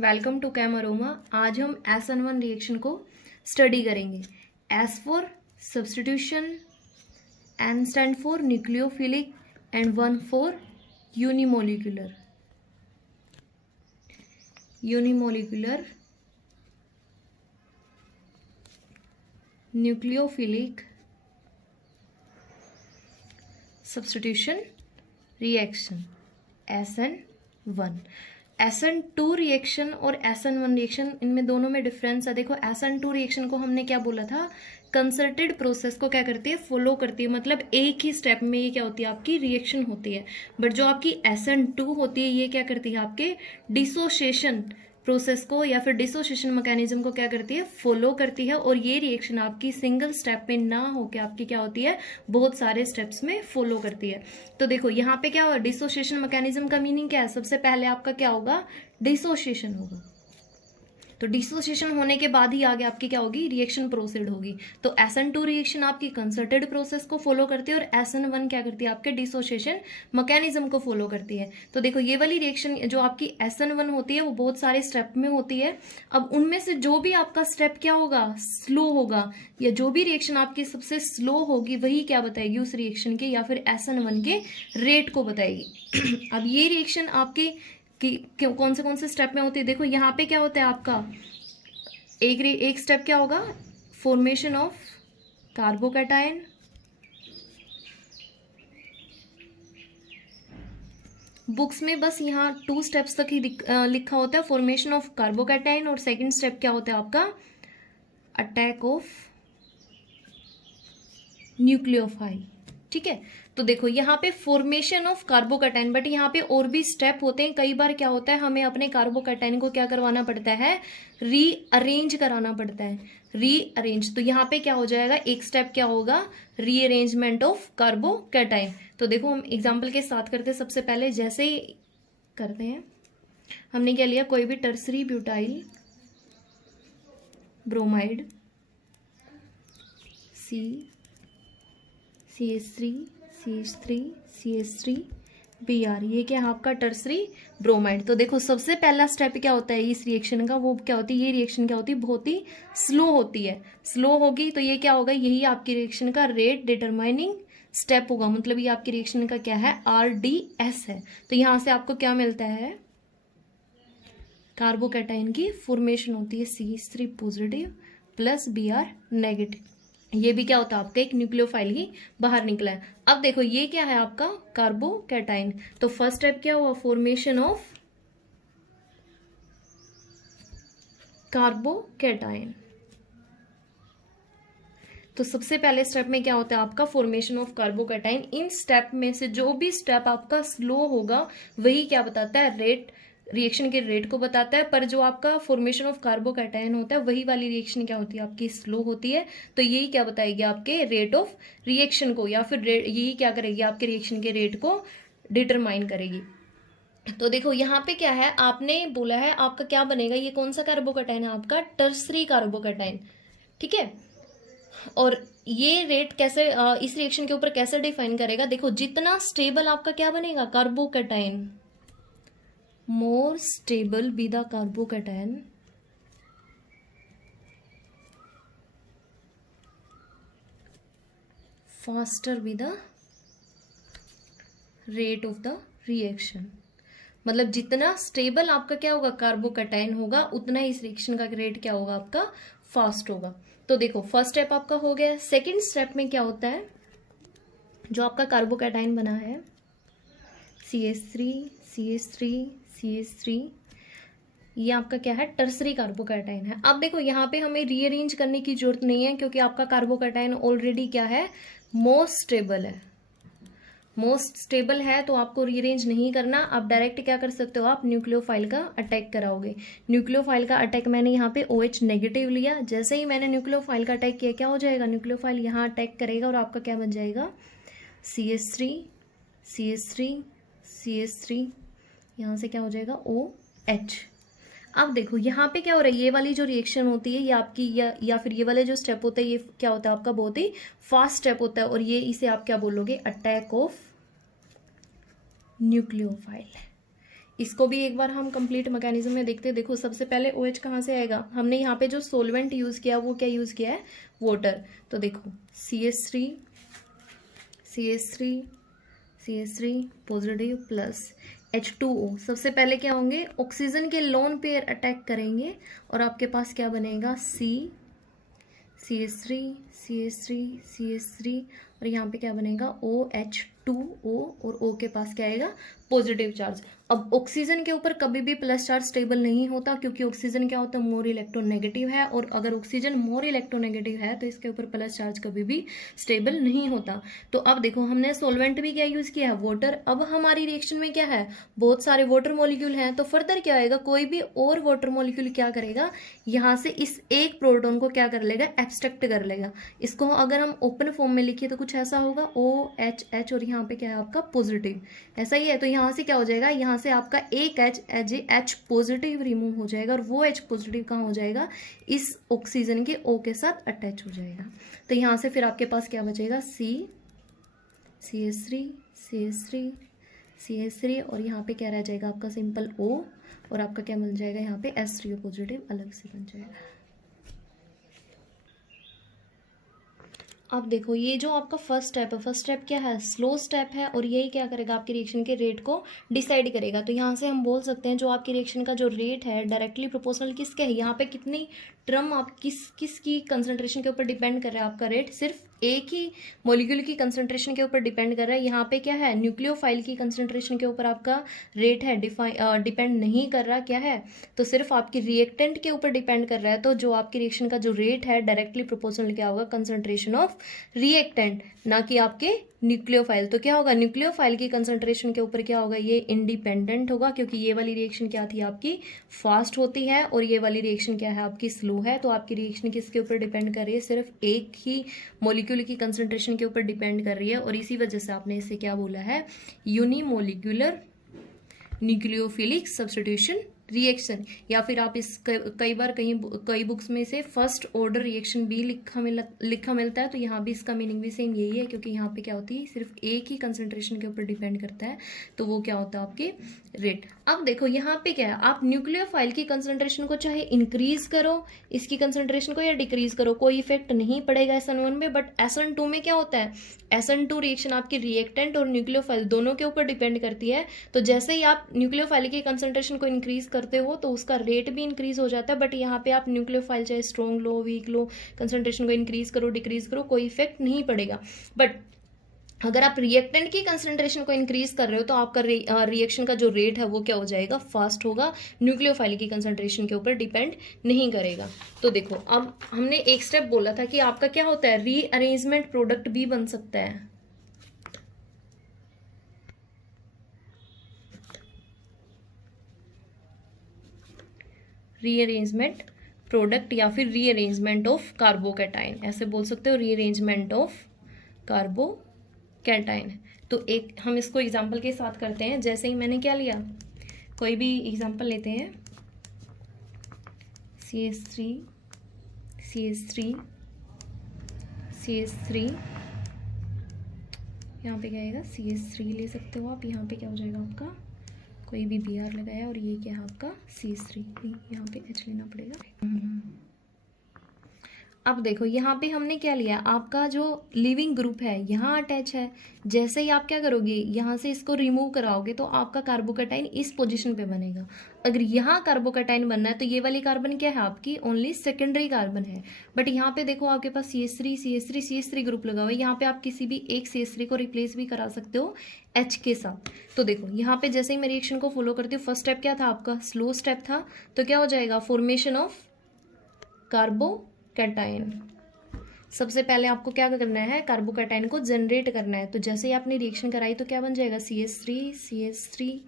Welcome to cam aroma. आज हम SN1 reaction को स्टडी करेंगे। S for substitution, N stand for nucleophilic and 1 for unimolecular. Unimolecular, nucleophilic, substitution reaction SN1। SN2 reaction और SN1 reaction, इनमें दोनों में difference है। देखो SN2 रिएक्शन को हमने क्या बोला था, कंसर्टेड प्रोसेस को क्या करती है, फॉलो करती है। मतलब एक ही स्टेप में ये क्या होती है, आपकी रिएक्शन होती है। बट जो आपकी SN2 होती है ये क्या करती है, आपके डिसोसिएशन प्रोसेस को या फिर डिसोसिएशन मैकेनिज्म को क्या करती है, फॉलो करती है। और ये रिएक्शन आपकी सिंगल स्टेप में ना होके आपकी क्या होती है, बहुत सारे स्टेप्स में फॉलो करती है। तो देखो यहाँ पे क्या होगा, डिसोसिएशन मैकेनिज्म का मीनिंग क्या है, सबसे पहले आपका क्या होगा, डिसोसिएशन होगा। तो डिसोसिएशन होने के बाद ही आगे आपकी क्या होगी, रिएक्शन प्रोसीड होगी। तो SN2 रिएक्शन आपकी कंसर्टेड प्रोसेस को फॉलो करती है और SN1 क्या करती है, आपके डिसोसिएशन मैकेनिज्म को फॉलो करती है। तो देखो ये वाली रिएक्शन जो आपकी SN1 होती है वो बहुत सारे स्टेप में होती है। अब उनमें से जो भी आपका स्टेप क्या होगा, स्लो होगा, या जो भी रिएक्शन आपकी सबसे स्लो होगी वही क्या बताएगी, उस रिएक्शन के या फिर SN1 के रेट को बताएगी। अब ये रिएक्शन आपकी कि कौन से स्टेप में होती है, देखो यहाँ पे क्या होता है आपका, एक स्टेप क्या होगा, फॉर्मेशन ऑफ कार्बोकैटायन, बुक्स में बस यहाँ 2 स्टेप्स तक ही लिखा होता है, फॉर्मेशन ऑफ कार्बोकैटायन, और सेकंड स्टेप क्या होता है आपका, अटैक ऑफ न्यूक्लियोफाइल। ठीक है, तो देखो यहाँ पे फॉर्मेशन ऑफ कार्बोकैटायन, बट यहाँ पे और भी स्टेप होते हैं। कई बार क्या होता है, हमें अपने कार्बोकैटायन को क्या करवाना पड़ता है, रीअरेंज कराना पड़ता है, रीअरेंज। तो यहाँ पे क्या हो जाएगा, एक स्टेप क्या होगा, रीअरेंजमेंट ऑफ कार्बोकैटायन। तो देखो हम एग्जाम्पल के साथ करते हैं। सबसे पहले जैसे ही करते हैं, हमने क्या लिया, कोई भी tertiary butyl bromide CH3 CH3 Br, ये क्या है आपका टर्सरी ब्रोमाइड। तो देखो सबसे पहला स्टेप क्या होता है इस रिएक्शन का, वो क्या होती है, ये रिएक्शन क्या होती है, बहुत ही स्लो होती है। स्लो होगी तो ये क्या होगा, यही आपकी रिएक्शन का रेट डिटरमाइनिंग स्टेप होगा। मतलब ये आपकी रिएक्शन का क्या है, RDS है। तो यहां से आपको क्या मिलता है, कार्बोकैटायन की फॉर्मेशन होती है CH3 positive plus Br negative. ये भी क्या होता है, आपका एक न्यूक्लियोफाइल ही बाहर निकला है। अब देखो ये क्या है आपका कार्बोकैटायन। तो फर्स्ट स्टेप क्या हुआ, फॉर्मेशन ऑफ कार्बोकैटायन। तो सबसे पहले स्टेप में क्या होता है आपका, formation of carbocation. In step में से जो भी स्टेप आपका स्लो होगा वही क्या बताता है, रेट, रिएक्शन के रेट को बताता है। पर जो आपका फॉर्मेशन ऑफ कार्बोकैटायन होता है वही वाली रिएक्शन क्या होती है, आपकी स्लो होती है। तो यही क्या बताएगी, आपके रेट ऑफ रिएक्शन को, या फिर यही क्या करेगी, आपके रिएक्शन के रेट को डिटरमाइन करेगी। तो देखो यहाँ पे क्या है, आपने बोला है आपका क्या बनेगा, ये कौन सा कार्बोकैटायन है, आपका टर्सरी कार्बोकैटायन। ठीक है, और ये रेट कैसे इस रिएक्शन के ऊपर कैसे डिफाइन करेगा, देखो जितना स्टेबल आपका क्या बनेगा carbocation, more stable be the carbocation, faster be the rate of the reaction। मतलब जितना स्टेबल आपका क्या होगा, कार्बोकैटायन होगा, उतना इस रिएक्शन का रेट क्या होगा, आपका फास्ट होगा। तो देखो फर्स्ट स्टेप आपका हो गया। सेकंड स्टेप में क्या होता है, जो आपका कार्बोकैटायन बना है CH3 ये आपका क्या है, टर्सरी कार्बोकैटायन है। अब देखो यहाँ पे हमें रीअरेंज करने की जरूरत नहीं है, क्योंकि आपका कार्बोकैटायन ऑलरेडी क्या है, मोस्ट स्टेबल है। मोस्ट स्टेबल है तो आपको रीअरेंज नहीं करना। आप डायरेक्ट क्या कर सकते हो, आप न्यूक्लियोफाइल का अटैक कराओगे। न्यूक्लियोफाइल का अटैक मैंने यहाँ पे OH नेगेटिव लिया। जैसे ही मैंने न्यूक्लियोफाइल का अटैक किया क्या हो जाएगा, न्यूक्लियोफाइल यहाँ अटैक करेगा और आपका क्या बन जाएगा, CH3 यहाँ से क्या हो जाएगा, OH। अब देखो यहाँ पे क्या हो रहा है, ये वाली जो रिएक्शन होती है ये आपकी या फिर ये वाले जो स्टेप होता है ये क्या होता है आपका, बहुत ही फास्ट स्टेप होता है। और ये इसे आप क्या बोलोगे, अटैक ऑफ न्यूक्लियोफाइल। इसको भी एक बार हम कंप्लीट मैकेनिज्म में देखते हैं। देखो सबसे पहले OH कहाँ से आएगा, हमने यहाँ पे जो सोलवेंट यूज़ किया वो क्या यूज़ किया है, वाटर। तो देखो CH3 CH3 CH3 positive plus H2O, सबसे पहले क्या होंगे, ऑक्सीजन के लोन पेयर अटैक करेंगे और आपके पास क्या बनेगा, CH3 CH3 CH3 और यहाँ पे क्या बनेगा, OH2O और O के पास क्या आएगा, पॉजिटिव चार्ज। अब ऑक्सीजन के ऊपर कभी भी प्लस चार्ज स्टेबल नहीं होता, क्योंकि ऑक्सीजन क्या होता है, मोर इलेक्ट्रोनेगेटिव है, और अगर ऑक्सीजन मोर इलेक्ट्रोनेगेटिव है तो इसके ऊपर प्लस चार्ज कभी भी स्टेबल नहीं होता। तो अब देखो हमने सोलवेंट भी क्या यूज किया है, वाटर। अब हमारी रिएक्शन में क्या है, बहुत सारे वाटर मॉलिक्यूल हैं, तो फर्दर क्या होएगा, कोई भी और वाटर मॉलिक्यूल क्या करेगा, यहाँ से इस एक प्रोटॉन को क्या कर लेगा, एब्स्ट्रैक्ट कर लेगा। इसको अगर हम ओपन फॉर्म में लिखिए तो कुछ ऐसा होगा, OH और यहाँ पे क्या है आपका पॉजिटिव, ऐसा ही है। तो यहाँ से क्या हो जाएगा, यहाँ से आपका एक H पॉजिटिव रिमूव हो जाएगा और वो H पॉजिटिव कहाँ हो जाएगा, इस ऑक्सीजन के O के साथ अटैच हो जाएगा। तो यहाँ से फिर आपके पास क्या बचेगा, CH3 और यहाँ पे क्या रह जाएगा आपका सिंपल O, और आपका क्या मिल जाएगा यहाँ पे H3O पॉजिटिव अलग से बन जाएगा। अब देखो ये जो आपका फर्स्ट स्टेप है, फर्स्ट स्टेप क्या है, स्लो स्टेप है, और यही क्या करेगा, आपकी रिएक्शन के रेट को डिसाइड करेगा। तो यहाँ से हम बोल सकते हैं जो आपकी रिएक्शन का जो रेट है डायरेक्टली प्रोपोर्शनल किसके है, यहाँ पे कितनी टर्म आप किसकी कंसंट्रेशन के ऊपर डिपेंड कर रहा है, आपका रेट सिर्फ एक ही मॉलिक्यूल की कंसंट्रेशन के ऊपर डिपेंड कर रहा है। यहाँ पे क्या है, न्यूक्लियोफाइल की कंसंट्रेशन के ऊपर आपका रेट है डिपेंड नहीं कर रहा, क्या है, तो सिर्फ आपकी रिएक्टेंट के ऊपर डिपेंड कर रहा है। तो जो आपकी रिएक्शन का जो रेट है डायरेक्टली प्रोपोर्शनल क्या होगा, कंसंट्रेशन ऑफ रिएक्टेंट, ना कि आपके न्यूक्लियोफाइल। तो क्या होगा, न्यूक्लियोफाइल की कंसंट्रेशन के ऊपर क्या होगा, ये इंडिपेंडेंट होगा, क्योंकि ये वाली रिएक्शन क्या थी आपकी फास्ट होती है और ये वाली रिएक्शन क्या है आपकी स्लो है। तो आपकी रिएक्शन किसके ऊपर डिपेंड कर रही है, सिर्फ एक ही मॉलिक्यूल की कंसंट्रेशन के ऊपर डिपेंड कर रही है, और इसी वजह से आपने इसे क्या बोला है, यूनिमोलिक्यूलर न्यूक्लियोफिलिक सब्स्टिट्यूशन रिएक्शन। या फिर आप इस कई बार कई बुक्स में से फर्स्ट ऑर्डर रिएक्शन भी लिखा मिलता है, तो यहाँ भी इसका मीनिंग भी सेम यही है, क्योंकि यहाँ पे क्या होती है, सिर्फ एक ही कंसंट्रेशन के ऊपर डिपेंड करता है, तो वो क्या होता है आपके रेट। अब देखो यहाँ पे क्या है, आप न्यूक्लियोफाइल की कंसंट्रेशन को चाहे इंक्रीज करो इसकी कंसंट्रेशन को या डिक्रीज करो, कोई इफेक्ट नहीं पड़ेगा SN1 में। बट SN2 में क्या होता है, SN2 रिएक्शन आपकी रिएक्टेंट और न्यूक्लियोफाइल दोनों के ऊपर डिपेंड करती है। तो जैसे ही आप न्यूक्लियोफाइल की कंसंट्रेशन को इंक्रीज करते हो तो उसका रेट भी इंक्रीज हो जाता है। बट यहाँ पे आप न्यूक्लियोफाइल चाहे स्ट्रॉन्ग लो वीक लो, कंसंट्रेशन को इंक्रीज करो डिक्रीज करो, कोई इफेक्ट नहीं पड़ेगा। बट अगर आप रिएक्टेंट की कंसंट्रेशन को इंक्रीज कर रहे हो तो आपका रिएक्शन का जो रेट है वो क्या हो जाएगा, फास्ट होगा, न्यूक्लियोफाइल की कंसंट्रेशन के ऊपर डिपेंड नहीं करेगा। तो देखो अब हमने एक स्टेप बोला था कि आपका क्या होता है, रीअरेंजमेंट प्रोडक्ट भी बन सकता है। रीअरेंजमेंट प्रोडक्ट या फिर रीअरेंजमेंट ऑफ कार्बोकैटाइन, ऐसे बोल सकते हो, रीअरेंजमेंट ऑफ कार्बोकैटाइन। तो एक हम इसको एग्जांपल के साथ करते हैं। जैसे ही मैंने क्या लिया, कोई भी एग्जांपल लेते हैं, CH3 यहाँ पे क्या आएगा, CH3 ले सकते हो आप। यहाँ पे क्या हो जाएगा आपका, कोई भी Br लगाया और ये क्या है आपका CH3, यहाँ पे H लेना पड़ेगा। अब देखो यहाँ पे हमने क्या लिया, आपका जो लिविंग ग्रुप है यहाँ अटैच है। जैसे ही आप क्या करोगे, यहाँ से इसको रिमूव कराओगे तो आपका कार्बोकैटाइन इस पोजीशन पे बनेगा। अगर यहाँ कार्बोकैटाइन बनना है तो ये वाली कार्बन क्या है आपकी, ओनली सेकेंडरी कार्बन है। बट यहाँ पे देखो आपके पास CH3 ग्रुप लगा हुआ है, यहाँ पे आप किसी भी एक CH3 को रिप्लेस भी करा सकते हो H के साथ। तो देखो यहाँ पे जैसे ही मैं रिएक्शन को फॉलो करती हूँ, फर्स्ट स्टेप क्या था आपका, स्लो स्टेप था। तो क्या हो जाएगा, फॉर्मेशन ऑफ कार्बोकैटाइन। सबसे पहले आपको क्या करना है, कार्बोकैटाइन को जनरेट करना है। तो जैसे ही आपने रिएक्शन कराई तो क्या बन जाएगा, CH3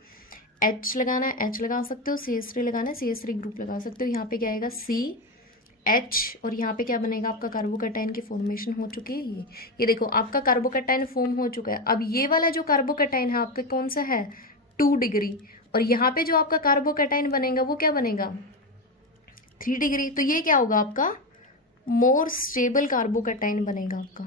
H लगाना है, H लगा सकते हो, CH3 लगाना है, CH3 ग्रुप लगा सकते हो। यहाँ पे क्या आएगा CH, और यहाँ पे क्या बनेगा आपका, कार्बोकैटाइन की फॉर्मेशन हो चुकी है। ये देखो आपका कार्बोकैटाइन फॉर्म हो चुका है। अब ये वाला जो कार्बोकैटाइन है आपका कौन सा है, 2 डिग्री, और यहाँ पे जो आपका कार्बोकैटाइन बनेगा वो क्या बनेगा, 3 डिग्री। तो ये क्या होगा आपका, मोर स्टेबल कार्बोकैटाइन बनेगा आपका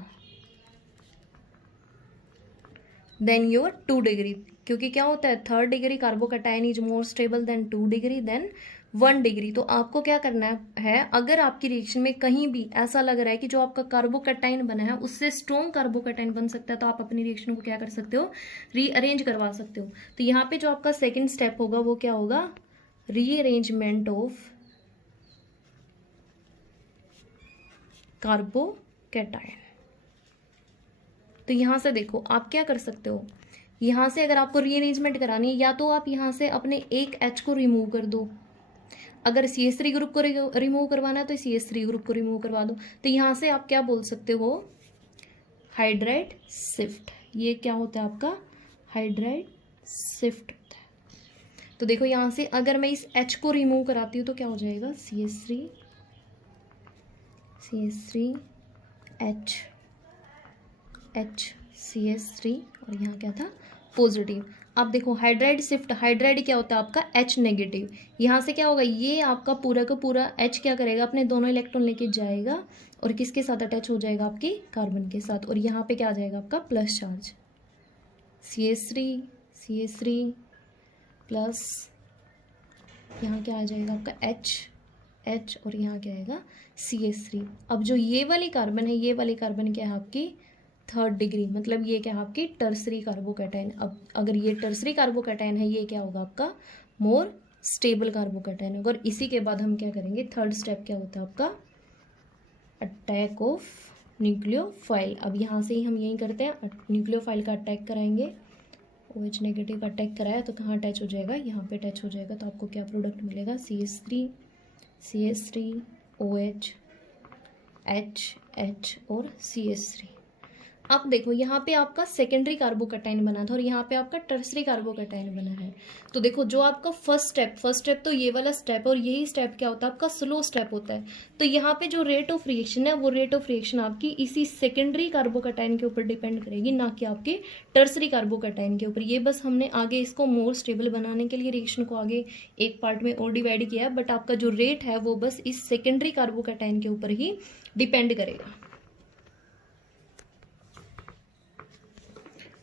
देन योर 2 डिग्री। क्योंकि क्या होता है, 3rd degree carbocation is more stable than 2 degree than 1 degree. तो आपको क्या करना है, अगर आपकी रिएक्शन में कहीं भी ऐसा लग रहा है कि जो आपका कार्बोकैटायन बना है उससे स्ट्रॉन्ग कार्बोकैटायन बन सकता है, तो आप अपनी रिएक्शन को क्या कर सकते हो, रीअरेंज करवा सकते हो। तो यहाँ पे जो आपका सेकेंड स्टेप होगा वो क्या होगा, रीअरेंजमेंट ऑफ कार्बोकैटायन। तो यहां से देखो आप क्या कर सकते हो, यहां से अगर आपको रीअरेंजमेंट करानी है, या तो आप यहां से अपने एक H को रिमूव कर दो, अगर CH3 ग्रुप को रिमूव करवाना है तो CH3 ग्रुप को रिमूव करवा दो। तो यहां से आप क्या बोल सकते हो, हाइड्राइड शिफ्ट। ये क्या होता है आपका, हाइड्राइड शिफ्ट होता है। तो देखो यहां से अगर मैं इस H को रिमूव कराती हूँ तो क्या हो जाएगा, CH3 H CH3, और यहाँ क्या था, पॉजिटिव। अब देखो हाइड्राइड शिफ्ट, हाइड्राइड क्या होता है आपका H नेगेटिव। यहाँ से क्या होगा, ये आपका पूरा का पूरा H क्या करेगा, अपने दोनों इलेक्ट्रॉन लेके जाएगा और किसके साथ अटैच हो जाएगा, आपके कार्बन के साथ, और यहाँ पे क्या आ जाएगा आपका प्लस चार्ज, CH3 प्लस, यहाँ क्या आ जाएगा आपका H और यहाँ क्या आएगा CH3। अब जो ये वाली कार्बन है, ये वाली कार्बन क्या है आपकी 3rd डिग्री, मतलब ये क्या है आपकी टर्सरी कार्बोकैटायन। अब अगर ये टर्सरी कार्बोकैटायन है, ये क्या होगा आपका मोर स्टेबल कार्बोकैटायन होगा। और इसी के बाद हम क्या करेंगे, 3rd स्टेप क्या होता है आपका, अटैक ऑफ न्यूक्लियोफाइल। अब यहाँ से ही हम यही करते हैं, न्यूक्लियोफाइल का अटैक कराएंगे। OH नेगेटिव का अटैक कराया तो कहाँ अटैच हो जाएगा, यहाँ पे अटैच हो जाएगा। तो आपको क्या प्रोडक्ट मिलेगा, CH3 OH H और CH3। अब देखो यहाँ पे आपका सेकेंडरी कार्बोकैटायन बना था और यहाँ पे आपका टर्सरी कार्बोकैटायन बना है। तो देखो जो आपका फर्स्ट स्टेप तो ये वाला स्टेप, और यही स्टेप क्या होता है आपका स्लो स्टेप होता है। तो यहाँ पे जो रेट ऑफ रिएक्शन है, वो रेट ऑफ रिएक्शन आपकी इसी सेकेंडरी कार्बोकैटायन के ऊपर डिपेंड करेगी, ना कि आपके टर्सरी कार्बोकैटायन के ऊपर। ये बस हमने आगे इसको मोर स्टेबल बनाने के लिए रिएक्शन को आगे एक पार्ट में और डिवाइड किया है, बट आपका जो रेट है वो बस इस सेकेंडरी कार्बोकैटायन के ऊपर ही डिपेंड करेगा।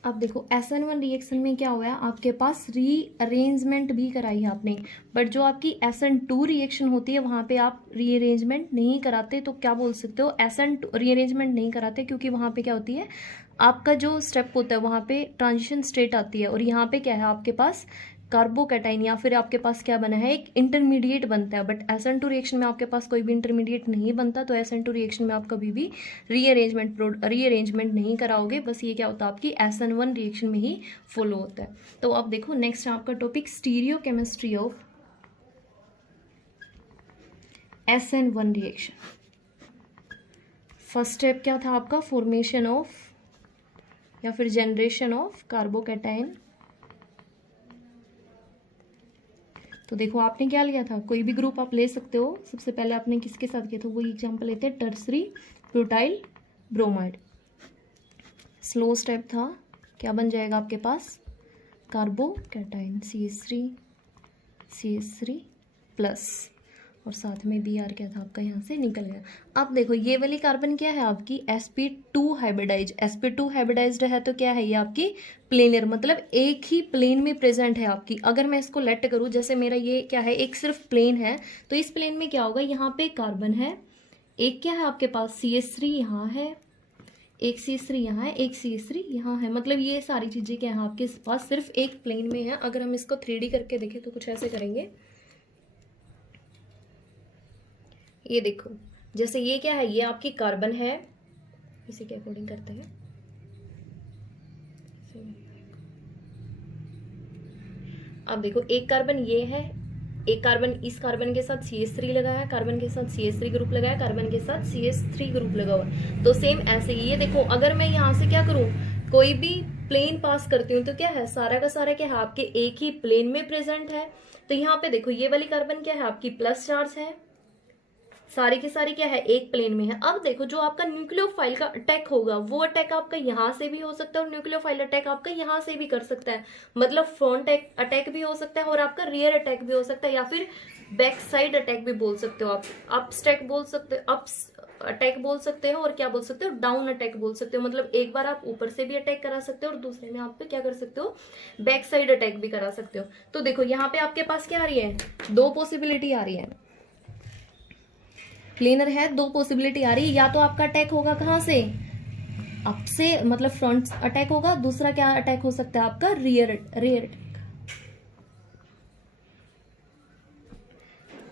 अब देखो SN1 रिएक्शन में क्या हुआ है, आपके पास रीअरेंजमेंट भी कराई है आपने, बट जो आपकी SN2 रिएक्शन होती है वहाँ पे आप रीअरेंजमेंट नहीं कराते। तो क्या बोल सकते हो, SN2 रीअरेंजमेंट नहीं कराते क्योंकि वहाँ पे क्या होती है, आपका जो स्टेप होता है वहाँ पे ट्रांजिशन स्टेट आती है, और यहाँ पे क्या है आपके पास कार्बोकैटायन, या फिर आपके पास क्या बना है, एक इंटरमीडिएट बनता है। बट SN2 रिएक्शन में आपके पास कोई भी इंटरमीडिएट नहीं बनता, तो SN2 रिएक्शन में आप कभी भी रीअरेंजमेंट नहीं कराओगे। बस ये क्या होता है आपकी SN1 रिएक्शन में ही फॉलो होता है। तो अब देखो नेक्स्ट है आपका topic stereochemistry of SN1 reaction. First step क्या था आपका, फॉर्मेशन ऑफ या फिर जनरेशन ऑफ कार्बोकैटायन। तो देखो आपने क्या लिया था, कोई भी ग्रुप आप ले सकते हो। सबसे पहले आपने किसके साथ किया था, वही एग्जांपल लेते हैं, tertiary butyl bromide. Slow step था, क्या बन जाएगा आपके पास, कार्बोकैटायन CH3 प्लस, और साथ में Br क्या था आपका, यहाँ से निकल गया। अब देखो ये वाली कार्बन क्या है आपकी sp2 हाइब्रिडाइज। sp2 हाइब्रिडाइज्ड है तो क्या है, ये आपकी प्लेनर, मतलब एक ही प्लेन में प्रेजेंट है आपकी। अगर मैं इसको लेट करूँ, जैसे मेरा ये क्या है, एक सिर्फ प्लेन है, तो इस प्लेन में क्या होगा, यहाँ पे कार्बन है, एक क्या है आपके पास CH3 यहाँ है, एक CH3 यहाँ है, एक CH3 यहाँ है, मतलब ये सारी चीजें क्या है आपके पास सिर्फ एक प्लेन में है। अगर हम इसको 3D करके देखें तो कुछ ऐसे करेंगे, ये देखो जैसे ये क्या है, ये आपकी कार्बन है, इसी के अकॉर्डिंग करते हैं। अब देखो एक कार्बन ये है, एक कार्बन इस कार्बन के साथ CH3 लगाया, कार्बन के साथ CH3 ग्रुप लगाया, कार्बन के साथ CH3 ग्रुप लगा हुआ। तो सेम ऐसे ही ये देखो, अगर मैं यहाँ से क्या करूँ, कोई भी प्लेन पास करती हूँ तो क्या है, सारा का सारा क्या है आपके एक ही प्लेन में प्रेजेंट है। तो यहाँ पे देखो ये वाली कार्बन क्या है आपकी प्लस चार्ज है, सारी की सारी क्या है एक प्लेन में है। अब देखो जो आपका न्यूक्लियोफाइल का अटैक होगा, वो अटैक आपका यहाँ से भी हो सकता है और न्यूक्लियोफाइल अटैक आपका यहाँ से भी कर सकता है, मतलब फ्रंट अटैक भी हो सकता है और आपका रियर अटैक भी हो सकता है, या फिर बैक साइड अटैक भी बोल सकते हो आप, अप स्टैक बोल सकते हो, अटैक बोल सकते हो और क्या बोल सकते हो, डाउन अटैक बोल सकते हो। मतलब एक बार आप ऊपर से भी अटैक करा सकते हो और दूसरे में आप क्या कर सकते हो, बैक साइड अटैक भी करा सकते हो। तो देखो यहाँ पे आपके पास क्या आ रही है, दो पॉसिबिलिटी आ रही है, क्लीनर है, दो पॉसिबिलिटी आ रही है। या तो आपका अटैक होगा कहाँ से, अप से, मतलब फ्रंट अटैक होगा। दूसरा क्या अटैक हो सकता है आपका, रियर अटैक।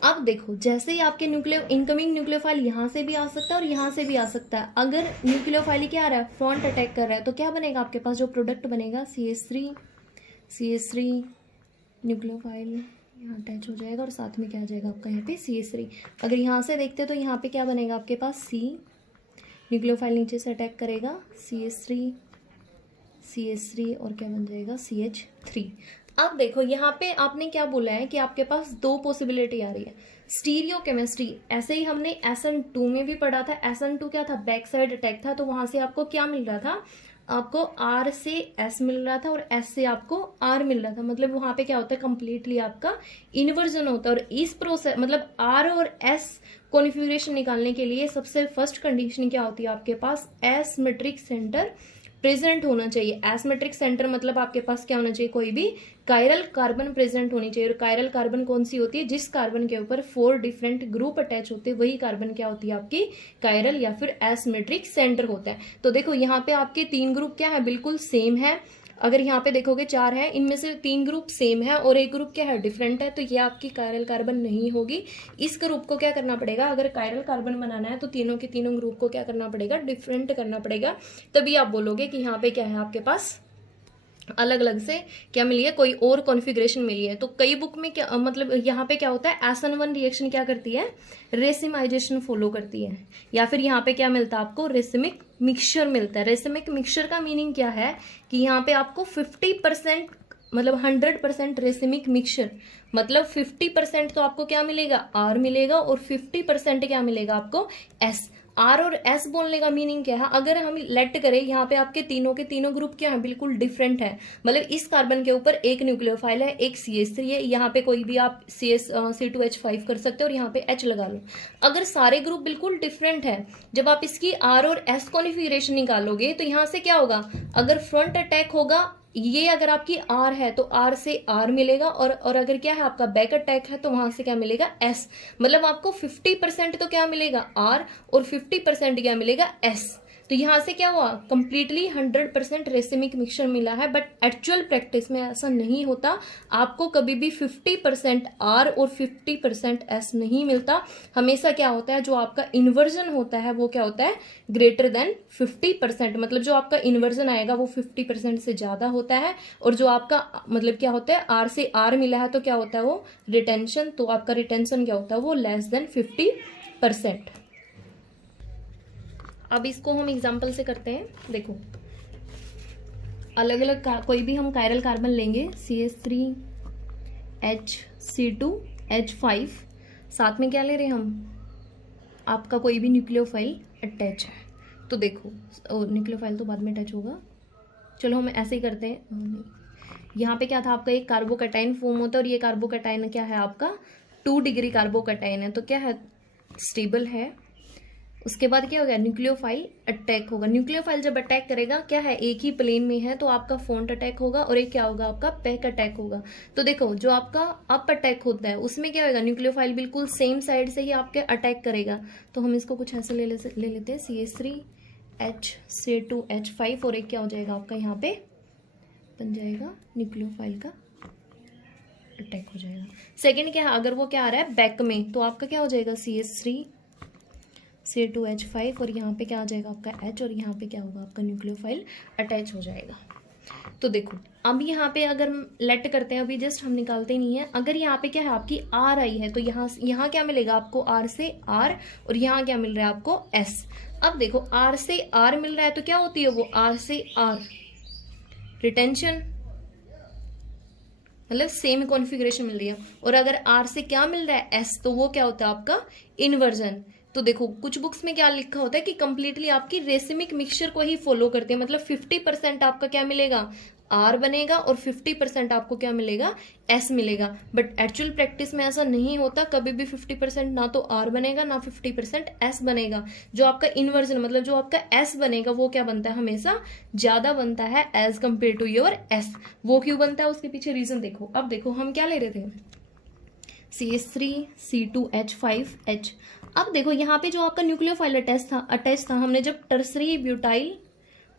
अब देखो जैसे ही आपके इनकमिंग न्यूक्लियोफाइल यहां से भी आ सकता है और यहां से भी आ सकता है। अगर न्यूक्लियोफाइल क्या आ रहा है, फ्रंट अटैक कर रहा है, तो क्या बनेगा आपके पास, जो प्रोडक्ट बनेगा CH3 न्यूक्लियोफाइल यहाँ अटैच हो जाएगा और साथ में क्या आ जाएगा आपका यहाँ पे CH3। अगर यहाँ से देखते तो यहाँ पे क्या बनेगा आपके पास, न्यूक्लियोफाइल नीचे से अटैक करेगा, CH3 और क्या बन जाएगा, CH3। अब देखो यहाँ पे आपने क्या बोला है कि आपके पास दो पॉसिबिलिटी आ रही है। स्टीरियो केमिस्ट्री ऐसे ही हमने SN2 में भी पढ़ा था। SN2 क्या था, बैक साइड अटैक था। तो वहां से आपको क्या मिल रहा था, आपको R से S मिल रहा था और S से आपको R मिल रहा था। मतलब वहां पे क्या होता है, कंप्लीटली आपका इन्वर्जन होता है। और इस प्रोसेस मतलब R और S कॉन्फ़िगरेशन निकालने के लिए सबसे फर्स्ट कंडीशन क्या होती है, आपके पास एसिमेट्रिक सेंटर प्रेजेंट होना चाहिए। एसिमेट्रिक सेंटर मतलब आपके पास क्या होना चाहिए, कोई भी कायरल कार्बन प्रेजेंट होनी चाहिए। और कायरल कार्बन कौन सी होती है, जिस कार्बन के ऊपर 4 डिफरेंट ग्रुप अटैच होते हैं, वही कार्बन क्या होती है आपकी कायरल या फिर एसिमेट्रिक सेंटर होता है। तो देखो यहाँ पे आपके 3 ग्रुप क्या है, बिल्कुल सेम है। अगर यहाँ पे देखोगे 4 है, इनमें से 3 ग्रुप सेम है और एक ग्रुप क्या है, डिफरेंट है। तो ये आपकी कायरल कार्बन नहीं होगी। इस ग्रुप को क्या करना पड़ेगा, अगर कायरल कार्बन बनाना है तो तीनों के तीनों ग्रुप को क्या करना पड़ेगा, डिफरेंट करना पड़ेगा। तभी आप बोलोगे कि यहाँ पे क्या है आपके पास अलग अलग से क्या मिली है, कोई और कॉन्फ़िगरेशन मिली है। तो कई बुक में क्या मतलब यहाँ पे क्या होता है, SN1 रिएक्शन क्या करती है, रेसिमाइजेशन फॉलो करती है। या फिर यहाँ पे क्या मिलता है आपको, रेसिमिक मिक्सचर मिलता है। रेसिमिक मिक्सचर का मीनिंग क्या है कि यहाँ पे आपको 50% मतलब 100% रेसिमिक मिक्सचर, मतलब 50% तो आपको क्या मिलेगा, R मिलेगा और 50% क्या मिलेगा आपको, S। R और S बोलने का मीनिंग क्या है, अगर हम लेट करें यहाँ पे आपके तीनों के तीनों ग्रुप क्या है, बिल्कुल डिफरेंट है। मतलब इस कार्बन के ऊपर एक न्यूक्लियोफाइल है, एक CH3 है, यहाँ पे कोई भी आप C2H5 कर सकते हो और यहाँ पे H लगा लो। अगर सारे ग्रुप बिल्कुल डिफरेंट है, जब आप इसकी R और S कॉन्फ़िगरेशन निकालोगे तो यहाँ से क्या होगा, अगर फ्रंट अटैक होगा, ये अगर आपकी R है तो R से R मिलेगा और अगर क्या है आपका बैक अटैक है तो वहां से क्या मिलेगा, S। मतलब आपको 50% तो क्या मिलेगा, R और 50% क्या मिलेगा, S। तो यहाँ से क्या हुआ, कंप्लीटली 100% रेसिमिक मिक्सचर मिला है। बट एक्चुअल प्रैक्टिस में ऐसा नहीं होता, आपको कभी भी 50% R और 50% S नहीं मिलता। हमेशा क्या होता है, जो आपका इन्वर्जन होता है वो क्या होता है, ग्रेटर देन 50%। मतलब जो आपका इन्वर्जन आएगा वो 50% से ज्यादा होता है। और जो आपका मतलब क्या होता है, R से R मिला है तो क्या होता है वो रिटेंशन, तो आपका रिटेंशन क्या होता है, वो लेस देन 50%। अब इसको हम एग्जाम्पल से करते हैं। देखो अलग अलग कोई भी हम कायरल कार्बन लेंगे, CH3HC2H5, साथ में क्या ले रहे हैं हम, आपका कोई भी न्यूक्लियोफाइल अटैच है। तो देखो न्यूक्लियोफाइल तो बाद में अटैच होगा, चलो हम ऐसे ही करते हैं। यहाँ पे क्या था आपका, एक कार्बोकैटायन फॉर्म होता है और ये कार्बोकैटायन क्या है आपका 2 डिग्री कार्बोकैटायन है, तो क्या है, स्टेबल है। उसके बाद क्या होगा, न्यूक्लियोफाइल अटैक होगा। न्यूक्लियोफाइल जब अटैक करेगा क्या है, एक ही प्लेन में है तो आपका फ्रंट अटैक होगा और एक क्या होगा आपका बैक अटैक होगा। तो देखो जो आपका अप अटैक होता है उसमें क्या होगा, न्यूक्लियोफाइल बिल्कुल सेम साइड से ही आपके अटैक करेगा। तो हम इसको कुछ ऐसे ले लेते हैं, CH3HC2H5 और एक क्या हो जाएगा आपका यहाँ पे बन जाएगा न्यूक्लियोफाइल का अटैक हो जाएगा। सेकेंड क्या है, अगर वो क्या आ रहा है बैक में, तो आपका क्या हो जाएगा CH3C2H5 और यहाँ पे क्या आ जाएगा आपका H और यहाँ पे क्या होगा आपका न्यूक्लियोफाइल अटैच हो जाएगा। तो देखो अब यहाँ पे अगर लेट करते हैं, अभी जस्ट हम निकालते नहीं है, अगर यहाँ पे क्या है आपकी R आई है तो यहाँ क्या मिलेगा आपको, R से R और यहाँ क्या मिल रहा है आपको S। अब देखो R से R मिल रहा है तो क्या होती है वो, R से R रिटेंशन, मतलब सेम कॉन्फ़िगरेशन मिल रही है। और अगर R से क्या मिल रहा है S, तो वो क्या होता है आपका इन्वर्जन। तो देखो कुछ बुक्स में क्या लिखा होता है कि कंप्लीटली आपकी रेसिमिक मिक्सचर को ही फॉलो करते हैं, मतलब 50% आपका क्या मिलेगा, R बनेगा और 50% आपको क्या मिलेगा, S मिलेगा। बट एक्चुअल प्रैक्टिस में ऐसा नहीं होता, कभी भी 50% ना तो R बनेगा ना 50% S बनेगा। जो आपका इन्वर्जन मतलब जो आपका S बनेगा वो क्या बनता है, हमेशा ज्यादा बनता है as compare to your S। वो क्यों बनता है, उसके पीछे रीजन देखो। अब देखो हम क्या ले रहे थे, CH3 C2H5H। अब देखो यहाँ पे जो आपका न्यूक्लियोफाइल अटैच था हमने जब टर्सरी ब्यूटाइल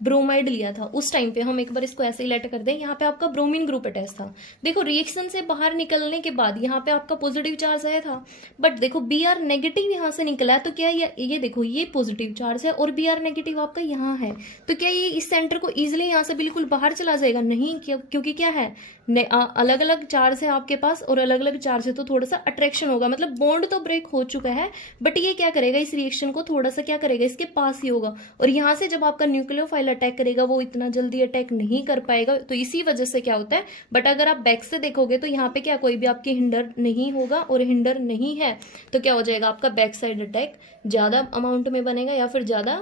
ब्रोमाइड लिया था उस टाइम पे, हम एक बार इसको ऐसे ही लेट कर दें, यहाँ पे आपका ब्रोमीन ग्रुप अटैच था। देखो रिएक्शन से बाहर निकलने के बाद यहाँ पे आपका पॉजिटिव चार्ज आया था, बट देखो Br नेगेटिव यहाँ से निकला है, तो क्या ये देखो ये पॉजिटिव चार्ज है और Br नेगेटिव आपका यहाँ है, तो क्या ये इस सेंटर को इजिली यहाँ से बिल्कुल बाहर चला जाएगा, नहीं, क्योंकि क्या है, अलग अलग चार्ज है आपके पास और अलग अलग चार्ज है, तो थोड़ा सा अट्रैक्शन होगा, मतलब बॉन्ड तो ब्रेक हो चुका है, बट ये क्या करेगा, इस रिएक्शन को थोड़ा सा क्या करेगा, इसके पास ही होगा, और यहाँ से जब आपका न्यूक्लियोफाइल अटैक करेगा वो इतना जल्दी अटैक नहीं कर पाएगा, तो इसी वजह से क्या होता है। बट अगर आप बैक से देखोगे तो यहाँ पे क्या कोई भी आपके हिंडर नहीं होगा, और हिंडर नहीं है तो क्या हो जाएगा, आपका बैक साइड अटैक ज्यादा अमाउंट में बनेगा या फिर ज्यादा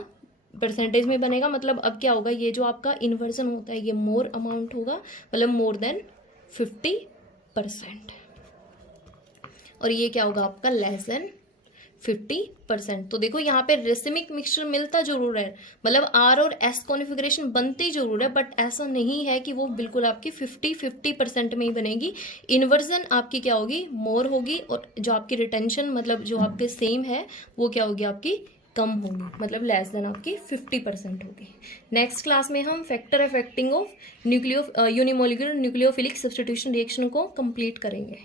परसेंटेज में बनेगा। मतलब अब क्या होगा, ये जो आपका इन्वर्जन होता है ये मोर अमाउंट होगा, मतलब मोर देन 50%, और ये क्या होगा आपका लेस देन 50%। तो देखो यहाँ पे रेसिमिक मिक्सचर मिलता जरूर है, मतलब R और S कॉन्फ़िगरेशन बनती जरूर है, बट ऐसा नहीं है कि वो बिल्कुल आपकी 50% में ही बनेगी। इन्वर्जन आपकी क्या होगी, मोर होगी, और जो आपकी रिटेंशन मतलब जो आपके सेम है वो क्या होगी, आपकी कम होगी, मतलब लेस देन आपकी 50% होगी। नेक्स्ट क्लास में हम factor affecting of unimolecular nucleophilic substitution reaction को कंप्लीट करेंगे।